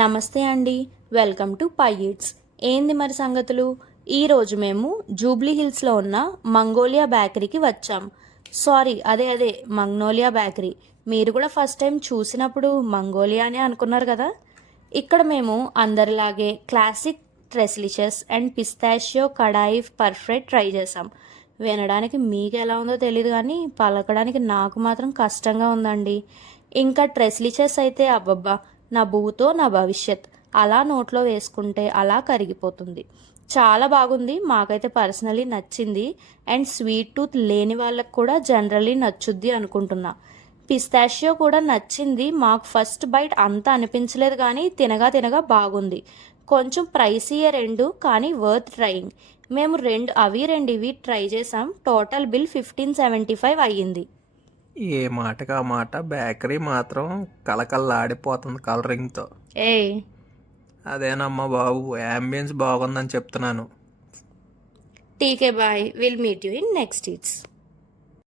నమస్తే అండి, welcome to pi eats. ఏంది మరి సంగతులు? ఈరోజు మేము జూబ్లీ హిల్స్లో ఉన్న మంగోలియా బేకరీకి వచ్చాం. సారీ, అదే మంగోలియా బేకరీ. మీరు కూడా ఫస్ట్ టైం చూసినప్పుడు మంగోలియా అని అనుకున్నారు కదా. ఇక్కడ మేము అందరిలాగే క్లాసిక్ ట్రెస్లిషస్ and pistachio kadai perfect try చేసాం. వినడానికి మీకు ఎలా ఉందో తెలియదు కానీ పలకడానికి నాకు మాత్రం కష్టంగా ఉందండి. ఇంకా ట్రెస్లిషస్ అయితే అబ్బబ్బా, నా బూతో నా భవిష్యత్, అలా నోట్లో వేసుకుంటే అలా కరిగిపోతుంది. చాలా బాగుంది, మాకైతే పర్సనలీ నచ్చింది. అండ్ స్వీట్ టూత్ లేని వాళ్ళకి కూడా జనరల్లీ నచ్చుద్ది అనుకుంటున్నా. పిస్తాషియో కూడా నచ్చింది, మాకు ఫస్ట్ బైట్ అంత అనిపించలేదు కానీ తినగా తినగా బాగుంది. కొంచెం ప్రైసీయే రెండు, కానీ వర్త్ ట్రయింగ్. మేము రెండు ఇవి ట్రై చేసాం. టోటల్ బిల్ 1575 అయ్యింది. ఏ మాటకి ఆ మాట, బేకరీ మాత్రం కలకల్లాడిపోతుంది కలరింగ్తో. ఏ అదేనమ్మా బాబు, యాంబియన్స్ బాగుందని చెప్తున్నాను. టీకే bye, will meet you in next eats.